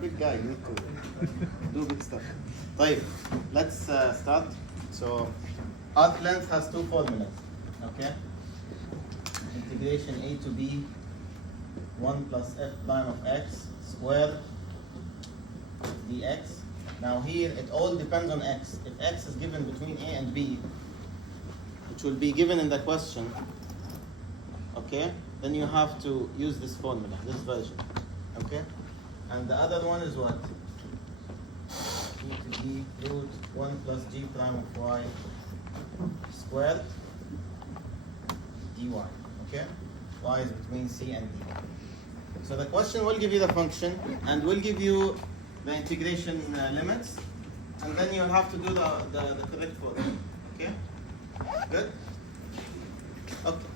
big guy, you need to do big stuff. طيب, let's start. So, arc length has two formulas. Okay? Integration a to b 1 plus f prime of x squared dx. Now here it all depends on x. If x is given between a and b, which will be given in the question, okay, then you have to use this formula, this version. Okay? And the other one is what? E to b root 1 plus g prime of y squared dy. Okay? Y is between c and d. So the question will give you the function and will give you the integration limits, and then you'll have to do the correct formula. Okay? Good? Okay.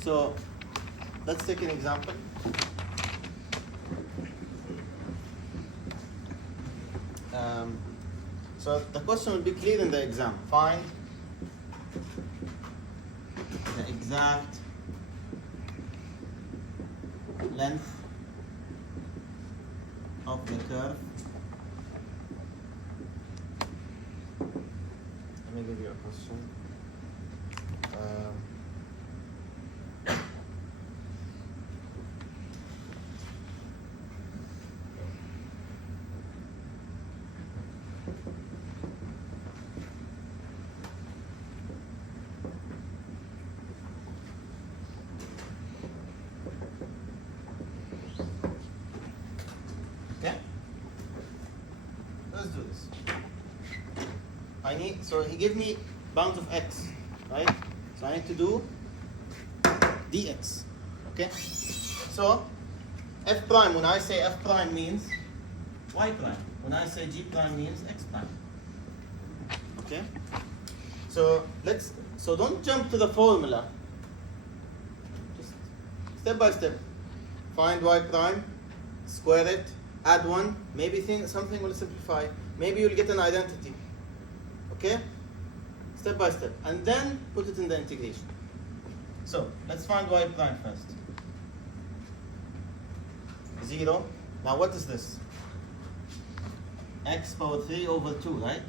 So let's take an example. So the question will be clear in the exam. Find the exact length of the curve. Let me give you a question. Let's do this. So he gave me bounds of x, right? So I need to do dx. Okay? So f prime, when I say f prime means y prime. When I say g prime means x prime. Okay? So don't jump to the formula. Just step by step. Find y prime, square it, add 1, maybe something will simplify. Maybe you'll get an identity. Okay? Step by step. And then put it in the integration. So, let's find y prime first. 0. Now what is this? X power 3 over 2, right?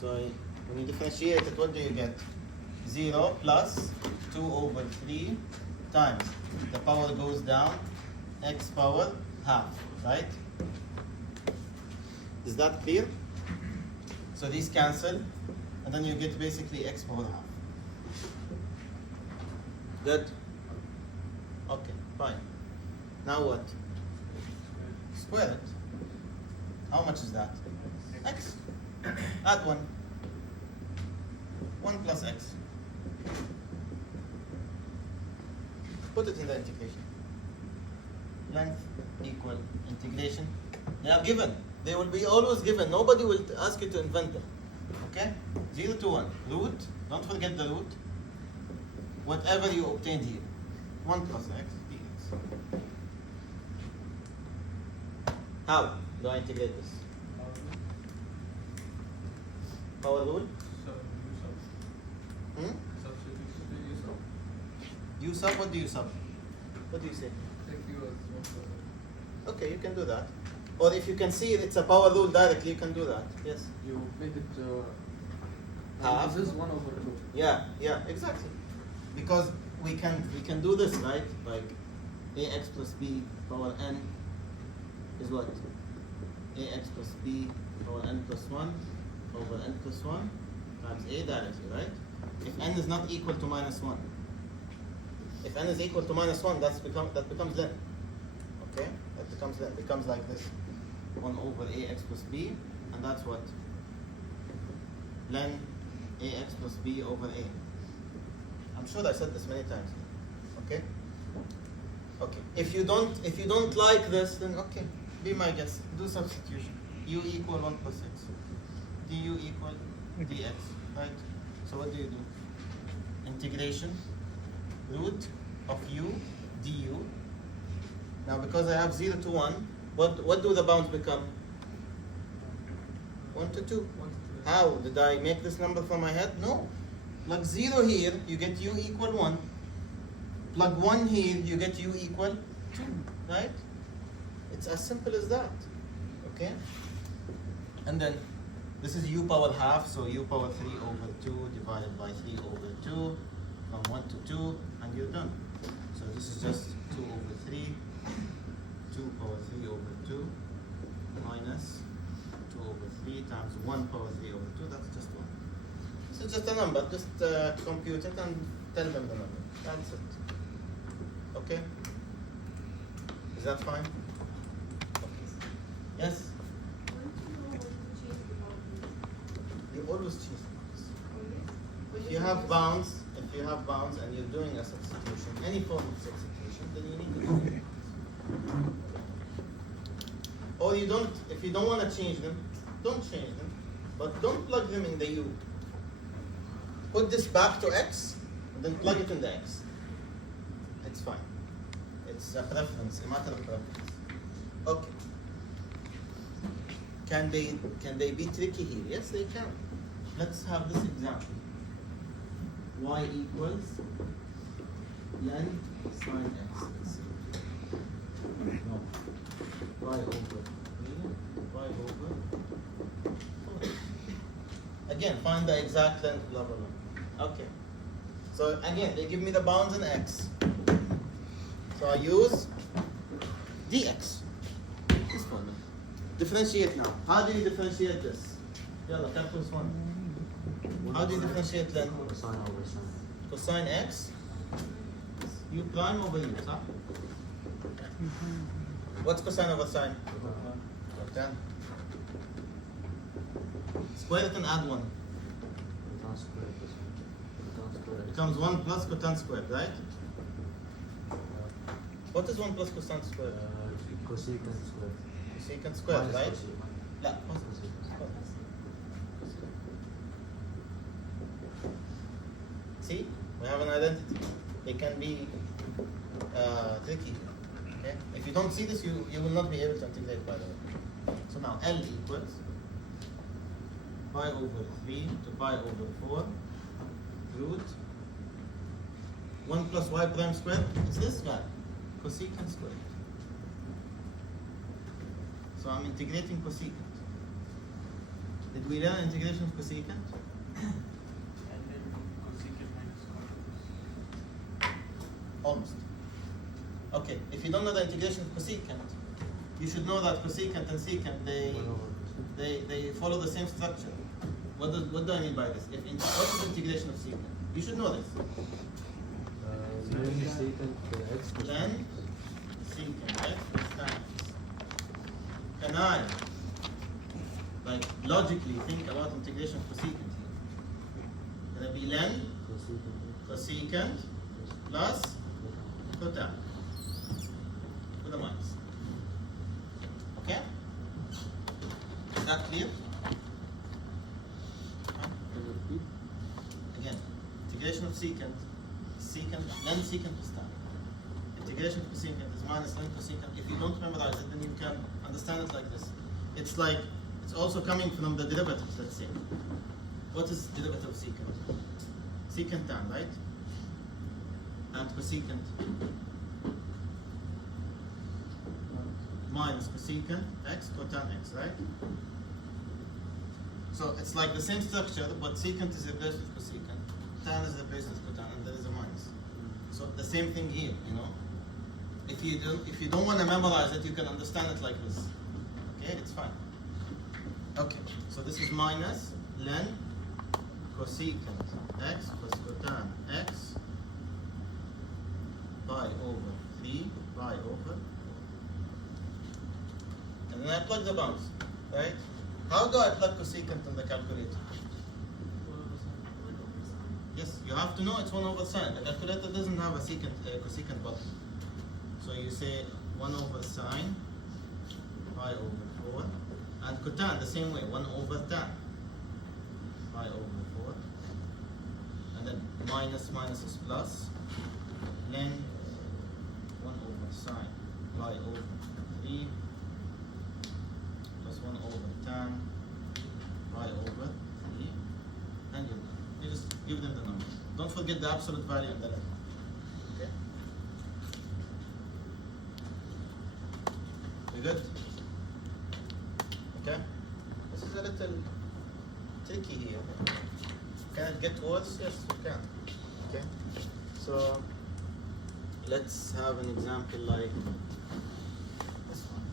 So, when you differentiate it, what do you get? 0 plus 2 over 3 times. The power goes down. X power half, right? Is that clear? So these cancel, and then you get basically x power half. Good? Okay, fine. Now what? Square it. How much is that? X. Add 1. 1 plus x. Put it in the integration. Length equal integration. They are given. They will be always given. Nobody will ask you to invent them. Okay? 0 to 1. Root. Don't forget the root. Whatever you obtained here. 1 plus x dx. How do I integrate this? Power rule? U sub, what do you sub? What do you say? Okay, you can do that. Or if you can see it's a power rule directly, you can do that. Yes? You made it half. This is 1 over 2. Yeah, exactly. Because we can do this, right? Like ax plus b power n is what? Ax plus b power n plus 1 over n plus 1 times a directly, right? If n is not equal to minus 1. If n is equal to minus 1, that becomes len. Okay? That becomes len. Becomes like this. 1 over ax plus b, and that's what? Len ax plus b over a. I'm sure I said this many times. Okay? Okay. If you don't like this, then okay, be my guest. Do substitution. U equal 1 plus x. Du equal dx. Right? So what do? Integration root of u du. Now because I have 0 to 1, what do the bounds become? 1 to 2. How? Did I make this number from my head? No. Plug 0 here, you get u equal 1. Plug 1 here, you get u equal 2. Right? It's as simple as that. Okay? And then this is u power half, so u power 3 over 2 divided by 3 over 2 from 1 to 2, and you're done. So this is just 2 over 3, 2 power 3 over 2 minus 2 over 3 times 1 power 3 over 2, that's just 1. So it's just a number, just compute it and tell them the number. That's it. Okay? Is that fine? Okay. Yes? You always choose bounds. If you have bounds, and you're doing a substitution, any form of substitution, then you need to do it. Or you don't, if you don't want to change them, don't change them, but don't plug them in the u. Put this back to x, and then plug it in the x. It's fine. It's a preference, a matter of preference. Okay. Can they be tricky here? Yes, they can. Let's have this example. Y equals len sine x. Let's see. No. Y over 3, y over 4. Again, find the exact length, blah, blah, blah. Okay. So again, they give me the bounds in x. So I use dx. This formula. Differentiate now. How do you differentiate this? Yalla, calculus 1. How do you differentiate then? Cosine over sine. Cosine x, u prime over u, huh? What's cosine over sine? Cotan. Square it and add 1. Cotan squared plus cotan squared. Becomes 1 plus cotan squared, right? What is 1 plus cosine squared? Cosecant squared. Cosecant squared, right? Yeah. Yeah. See, we have an identity. They can be tricky. Okay? If you don't see this, you will not be able to integrate, by the way. So now L equals pi over 3 to pi over 4 root 1 plus y prime squared. It's this guy, cosecant squared. So I'm integrating cosecant. Did we learn integration of cosecant? Almost. Okay, if you don't know the integration of cosecant, you should know that cosecant and secant, they follow the same structure. What do I mean by this? What is the integration of secant? You should know this. Len secant x. Then secant x times. Can I, like, logically think about integration of cosecant here? Can it be len cosecant plus cotan with a minus? Okay? Is that clear? Again, integration of secant, len secant plus tan. Integration of cosecant is minus len cosecant. If you don't memorize it, then you can understand it like this. It's like, it's also coming from the derivatives, let's say. What is derivative of secant? Secant tan, right? And cosecant minus cosecant x cotan x, right? So it's like the same structure, but secant is replaced with cosecant, tan is replaced with cotan, and there is a minus. So the same thing here, you know. If you don't want to memorize it, you can understand it like this. Okay, it's fine. Okay, so this is minus len cosecant x plus cotan x pi over 3 pi over, and then I plug the bounds, right? How do I plug cosecant in the calculator? Yes, you have to know it's 1 over sine. The calculator doesn't have a cosecant button. So you say 1 over sine pi over 4, and cotan the same way, 1 over tan pi over 4, and then minus is plus, len 1 over sine pi over 3 plus 1 over tan Give them the number. Don't forget the absolute value in the letter. Okay? We good? Okay? This is a little tricky here. Can it get worse? Yes, you can. Okay? So let's have an example like this one.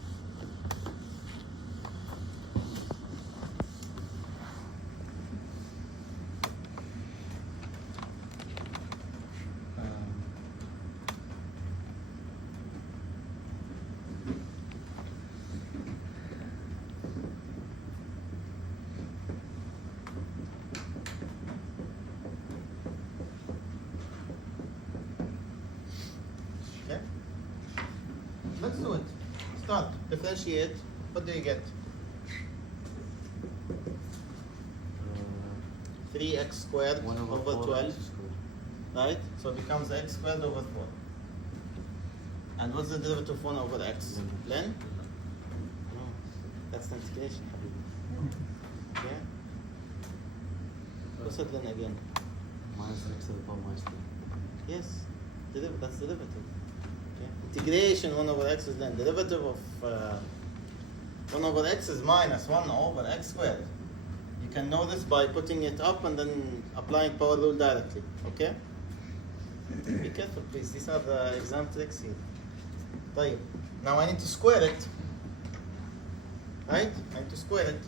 Okay? Let's do it. Start. Differentiate. What do you get? 3x squared 1 over over 12. x squared. Right? So it becomes x squared over 4. And what's the derivative of 1 over x? Len? No. That's the integration. Okay? What's that then again? Minus x to the power minus 3. Yes. That's derivative. Okay? Integration 1 over x is then derivative of 1 over x is minus 1 over x squared. You can know this by putting it up and then applying power rule directly. Okay? Be careful, please. These are the exam tricks here. طيب. Now I need to square it. Right? I need to square it.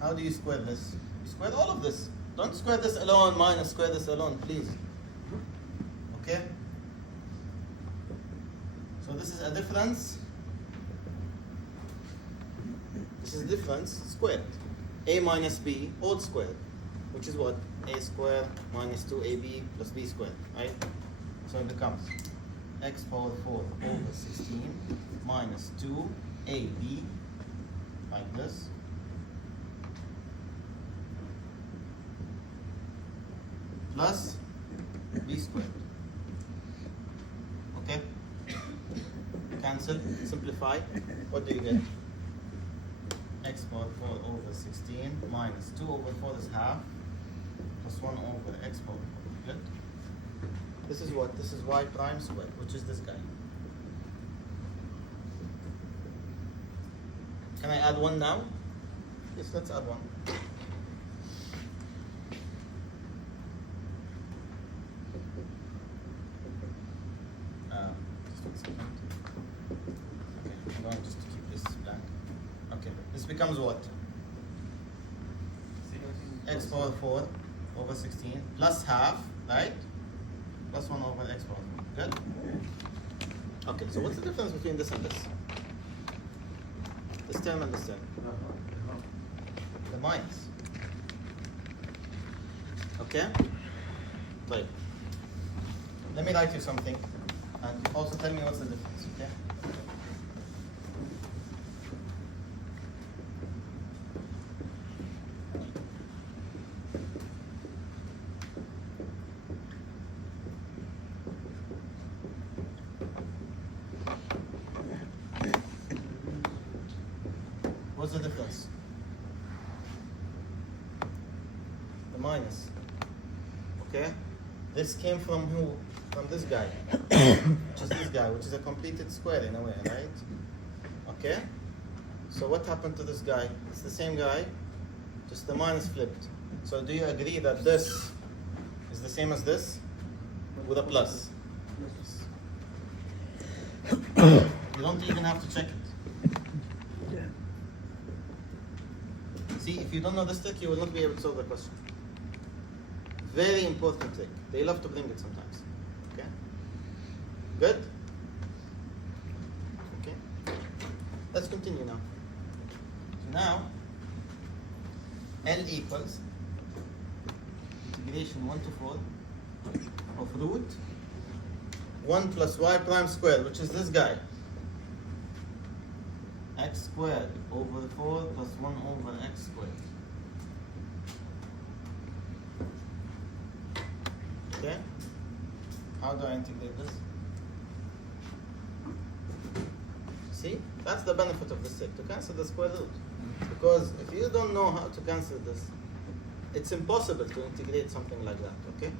How do you square this? You square all of this. Don't square this alone, minus square this alone, please. Okay? So this is a difference. This is difference squared. A minus b all squared. Which is what? A squared minus 2ab plus b squared. Right? So it becomes x power 4 over 16 minus 2ab like this. Plus b squared. Okay? Cancel, simplify. What do you get? X power 4 over 16 minus 2 over 4 is half plus 1 over x power 4. Good? This is what? This is y prime squared, which is this guy. Can I add 1 now? Yes, let's add 1. Just 1 second. Okay, I'm going just to keep this blank. Okay, this becomes what? X power 4 over 16 plus half, right? Plus 1 over x power 4. Good? Okay, so what's the difference between this and this? This term and this term? The minus. Okay? Right. Let me write you something and also tell me what's the difference, okay? What's the difference? The minus. Okay? This came from who? From this guy. Which is this guy, which is a completed square in a way, right? Okay? So what happened to this guy? It's the same guy, just the minus flipped. So do you agree that this is the same as this? With a plus. You don't even have to check it. See, if you don't know this trick, you will not be able to solve the question. Very important trick. They love to bring it sometimes. Okay? Good? Okay. Let's continue now. So now, L equals integration 1 to 4 of root 1 plus y prime squared, which is this guy. X squared over 4 plus 1 over x squared. Okay? How do I integrate this? See? That's the benefit of this trick, to cancel the square root. Because if you don't know how to cancel this, it's impossible to integrate something like that, okay?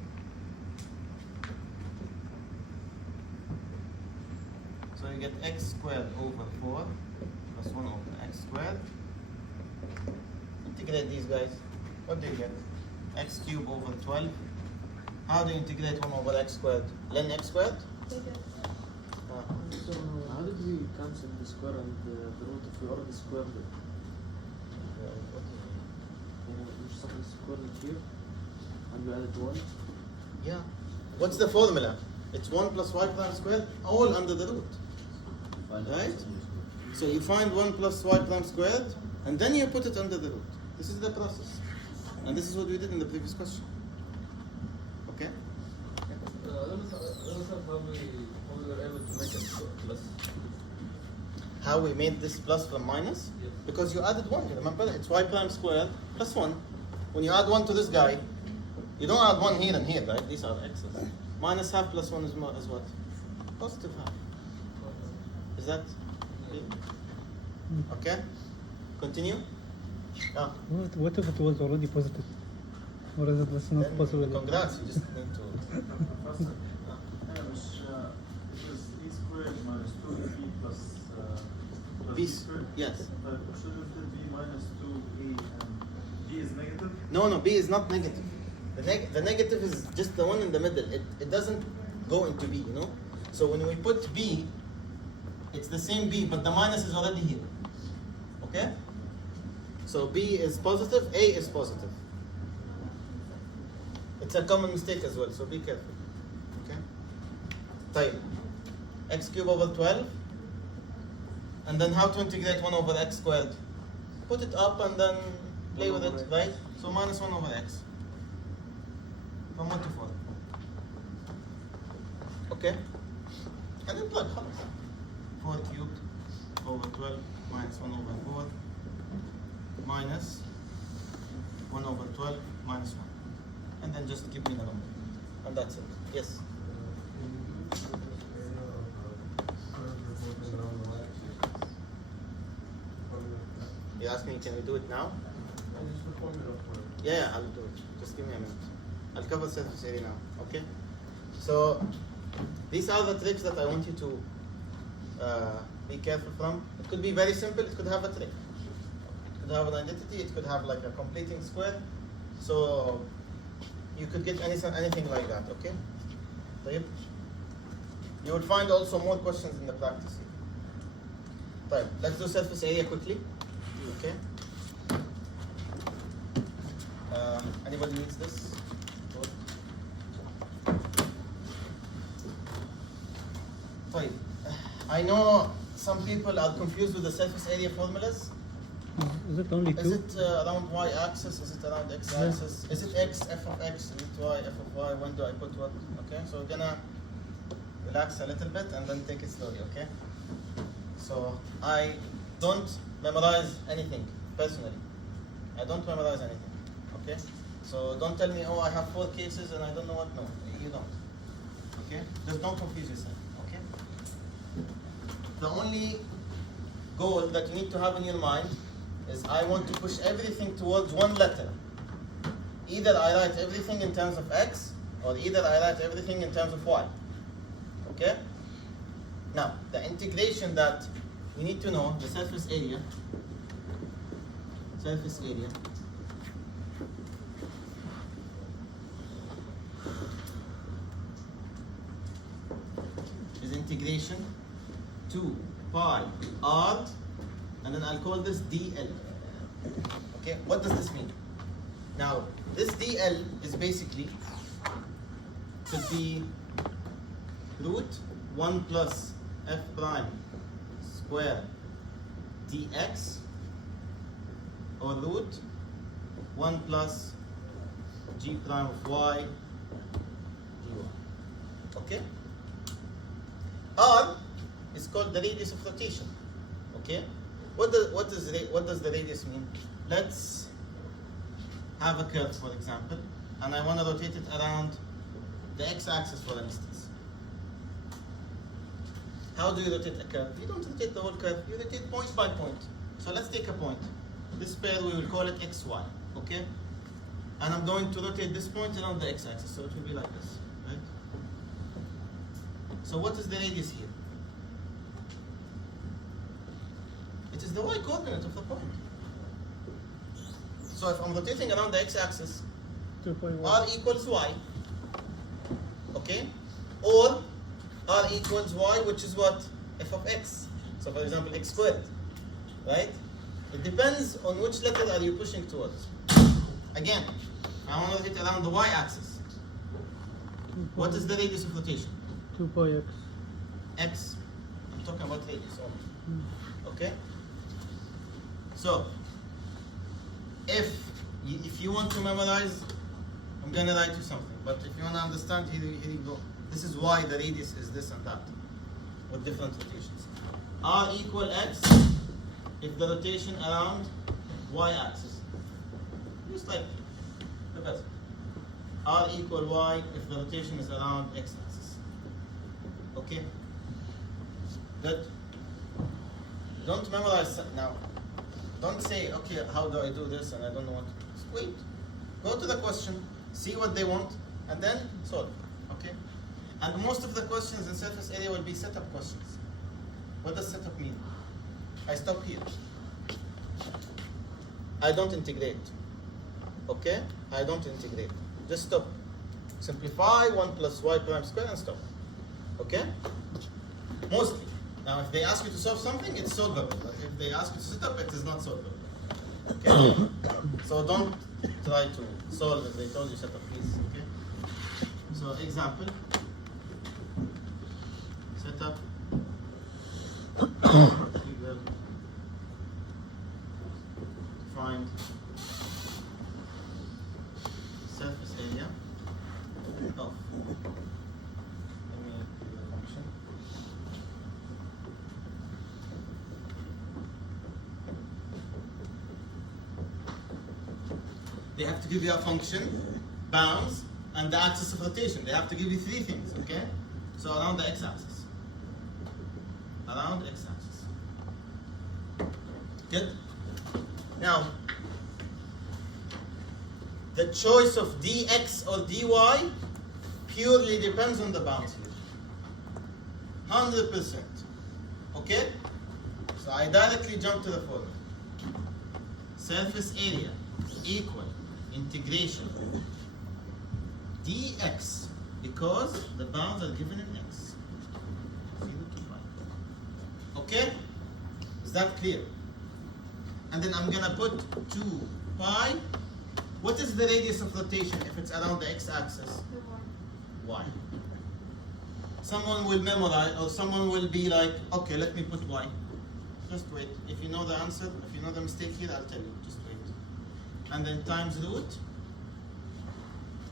So you get x squared over 4 plus 1 over x squared. Integrate these guys. What do you get? X cubed over 12. How do you integrate 1 over x squared? Ln x squared? So how did we cancel the square and the root if we already squared it? You just the square it here and we added 1. Yeah. What's the formula? It's 1 plus y prime squared, all under the root. Right? So you find 1 plus y prime squared, and then you put it under the root. This is the process. And this is what we did in the previous question. Okay? How we were able to make it plus. How we made this plus from minus? Yes. Because you added 1. Remember, it's y prime squared plus 1. When you add 1 to this guy, you don't add 1 here and here, right? These are x's. Minus half plus 1 is what? Positive half. Is that clear? Okay? Continue? Ah. What if it was already positive? Or is it that's not Then possible? Congrats, you just need to. Because e squared minus 2e plus B, squared. yes. But shouldn't it be minus 2e and b is negative? No, B is not negative. The negative is just the one in the middle. It doesn't go into B, you know? So when we put B, it's the same B, but the minus is already here. Okay? So B is positive, A is positive. It's a common mistake as well, so be careful. Okay? طيب. X cubed over 12. And then how to integrate 1 over x squared? Put it up and then play with it, right? So minus 1 over x. From 1 to 4. Okay? And then plug, خلاص. 4 cubed over 12 minus 1 over 4 minus 1 over 12 minus 1. And then just give me the number. And that's it. Yes? You asked me, can we do it now? Yeah, I'll do it. Just give me a minute. I'll cover surface area now, okay? So, these are the tricks that I want you to be careful from. It could be very simple, it could have a trick. It could have an identity, it could have like a completing square. So, you could get anything like that, okay? طيب. You will find also more questions in the practice. طيب, let's do surface area quickly. Okay? Anybody needs this? طيب. I know some people are confused with the surface area formulas. Is it only 2? Is it around y-axis? Is it around x-axis? Is it x, f of x? Is it y, f of y? When do I put what? Okay, so we're gonna relax a little bit and then take it slowly, okay? So I don't memorize anything, personally. I don't memorize anything, okay? So don't tell me, oh, I have 4 cases and I don't know what. No, you don't, okay? Just don't confuse yourself, okay? The only goal that you need to have in your mind is I want to push everything towards one letter. Either I write everything in terms of x, or either I write everything in terms of y. Okay? Now, the integration that we need to know, the surface area is integration 2 pi r, and then I'll call this dl. Okay, what does this mean? Now, this dl is basically could be root 1 plus f prime square dx, or root 1 plus g prime of y dy. Okay? R is called the radius of rotation. Okay? What does the radius mean? Let's have a curve, for example, and I want to rotate it around the x-axis, for instance. How do you rotate a curve? You don't rotate the whole curve, you rotate point by point. So let's take a point. This pair we will call it xy, okay? and I'm going to rotate this point around the x-axis, so it will be like this, right? So what is the radius here? It is the y-coordinate of the point. So if I'm rotating around the x-axis, 2.1. r equals y, okay? Or r equals y, which is what? F of x. So for example, x squared, right? It depends on which letter are you pushing towards. Again, I want to rotate around the y-axis. What is the radius of rotation? 2 pi x. X. I'm talking about radius only. Okay? So, if you want to memorize, I'm going to write you something. But if you want to understand, here you go. This is why the radius is this and that, with different rotations. R equal x if the rotation around y-axis. Just like the best. R equal y if the rotation is around x-axis. Okay? Good. Don't memorize now. Don't say, okay, how do I do this and I don't know what. Just wait. Go to the question, see what they want, and then solve. Okay? And most of the questions in surface area will be setup questions. What does setup mean? I stop here. I don't integrate. Okay? I don't integrate. Just stop. Simplify 1 plus y prime square and stop. Okay? Mostly. Now, if they ask you to solve something, it's solvable. But if they ask you to set up, it is not solvable. Okay? So don't try to solve if they told you set up, please. Okay? So, example. Set up. We will find surface area of. Let me give you a function. They have to give you a function, bounds, and the axis of rotation. They have to give you 3 things, okay? So around the x-axis. Around x-axis. Good? Now, the choice of dx or dy purely depends on the bounds here. 100%. Okay? So I directly jump to the formula. Surface area equal integration dx, because the bounds are given in x. 0 to 5. Okay? Is that clear? And then I'm gonna put 2 pi. What is the radius of rotation if it's around the x-axis? Y. Someone will memorize, or someone will be like, okay, let me put y. Just wait. If you know the answer, if you know the mistake here, I'll tell you. Just wait. And then times root.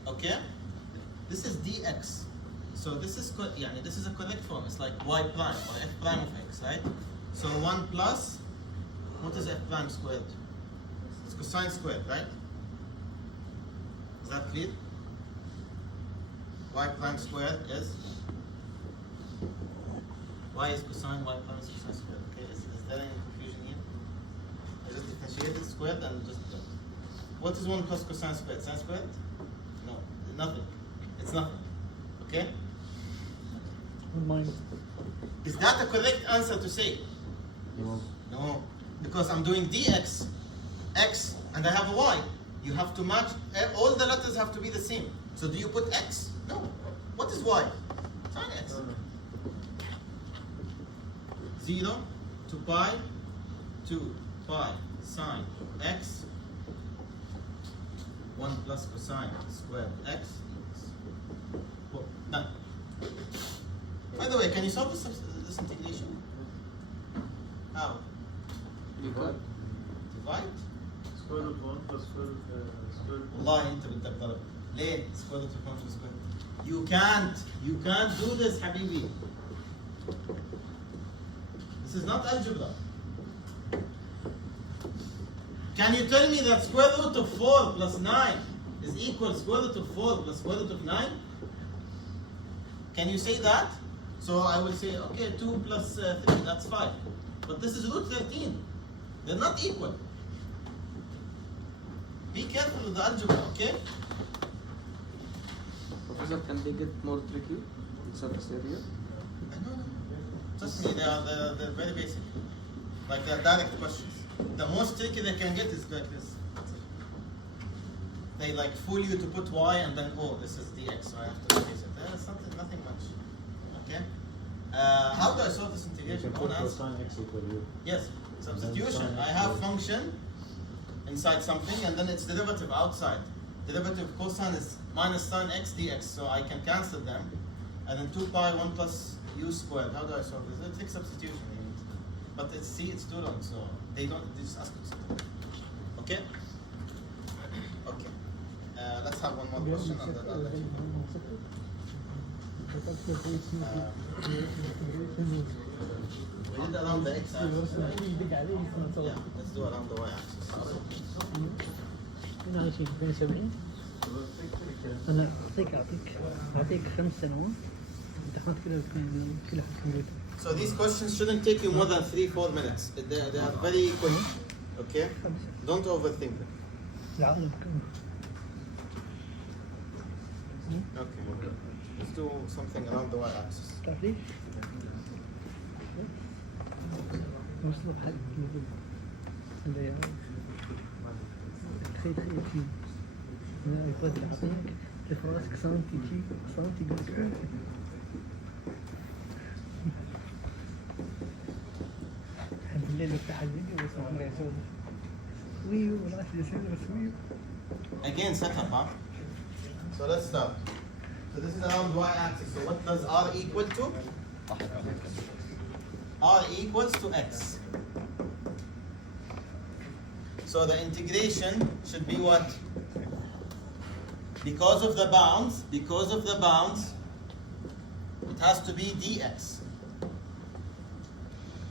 Okay? This is dx. So this is this is a correct form. It's like y prime or f prime of x, right? So 1 plus, what is f prime squared? It's cosine squared, right? Is that clear? Y prime squared is, y is cosine, y prime is cosine squared. Okay, is there any confusion here? I just differentiated squared and just done. What is 1 plus cosine squared? Sine squared? No, nothing. It's nothing. Okay? Mine. Is that a correct answer to say? No. No, because I'm doing dx, x, and I have a y. You have to match, all the letters have to be the same. So do you put x? No. What is y? Sine x. 0 to pi, 2 pi sine x, 1 plus cosine squared x dx. Cool. Done. By the way, can you solve this integration? How? Divide. Divide? Square root 1 plus square root square root. والله انت بدك تضرب. ليه؟ square root of 1 plus square root. You can't do this, حبيبي. This is not algebra. Can you tell me that square root of 4 plus 9 is equal square root of 4 plus square root of 9? Can you say that? So I will say, okay, 2 plus 3, that's 5. But this is root 13. They're not equal. Be careful with the algebra, okay? Professor, can they get more tricky in surface area? No. Trust me, they're very basic. Like they're direct questions. The most tricky they can get is like this. They like fool you to put y and then this is dx, so I have to replace it. There's nothing much. Okay. How do I solve this You integration? can put One answer. cosine x equal u. Yes, substitution. Sin I x have will- function inside something and then its derivative outside. Derivative of cosine is minus sin x dx, so I can cancel them. And then 2 pi 1 plus u squared. How do I solve this? It's a substitution. But it's too long, so they just ask you something. Okay? Okay. Let's have one more question and then I'll let you know. We did around the x axis, right? Yeah, let's do around the y axis. هنا شيء 72 انا اعطيك 5 سنوات امتحانات كلها في الكمبيوتر. So these questions shouldn't take you more than 3-4 minutes. They are very quick. Okay? Don't overthink them. العالم كله. Okay. Let's do something around the y axis. تعرف ليش؟ مصلوب حق اللي تخيل شيء لا يفضل يعطيك تلف راسك سنتي قدام بالليل افتح الفيديو واسمع عمري يسولف ويو ولا يسولف ويو. Again, set up, huh? So let's start. So this is around y axis. So what does r equal to? R equals to x. So the integration should be what? Because of the bounds, it has to be dx.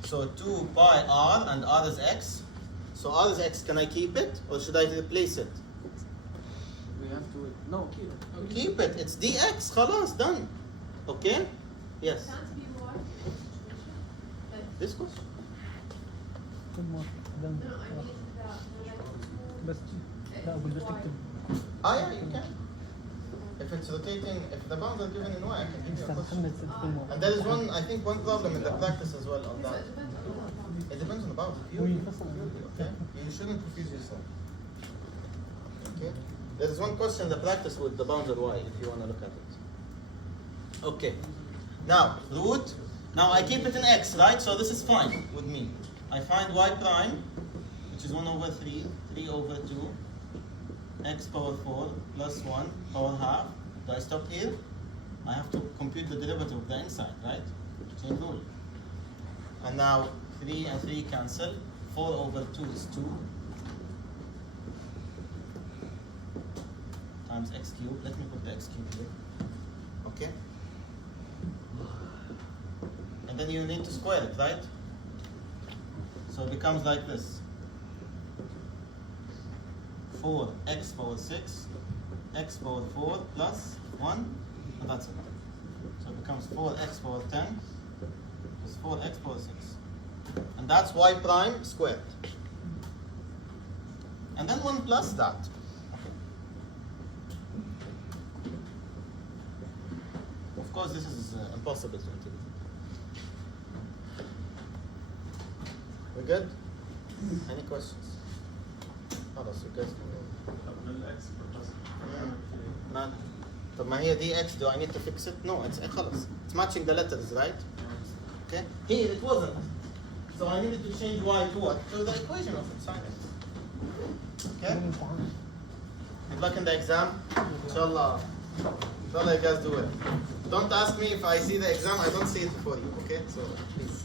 So 2 pi r and r is x. So r is x, can I keep it or should I replace it? We have to no keep it. Keep it, it's dx, خلاص, done. Okay? Yes. Can't be more situation. This question? ثم No, I mean the بس لا اقول بس تكتب Yeah, you can. If it's rotating, if the bounds are given in y, I can give you a question. محمد فيلم And there is one problem in the practice as well on that. It depends on the bounds. Okay? You shouldn't confuse yourself. Okay? There is one question in the practice with the bounded y if you want to look at it. Okay. Now, root. Now I keep it in x, right? So this is fine with me. I find y prime, which is 1 over 3, 3 over 2, x power 4 plus 1 power half. Do I stop here? I have to compute the derivative of the inside, right? Chain rule. And now 3 and 3 cancel. 4 over 2 is 2 times x cubed. Let me put the x cubed here. Okay? And then you need to square it, right? So it becomes like this. 4x power 6, x power 4 plus 1, and that's it. So it becomes 4x power 10 plus 4x power 6. And that's y prime squared. And then 1 plus that. Of course, this is impossible to integrate. We good? Any questions? خلاص you guys can go. Man, طب ما هي دي x, do I need to fix it? No, it's خلاص. It's matching the letters, right? Okay? Here it wasn't. So I needed to change y to what? To the equation of sin x. Okay? Good luck in the exam. Inshallah. Inshallah you guys do it. Don't ask me if I see the exam, I don't see it before you, okay? So please.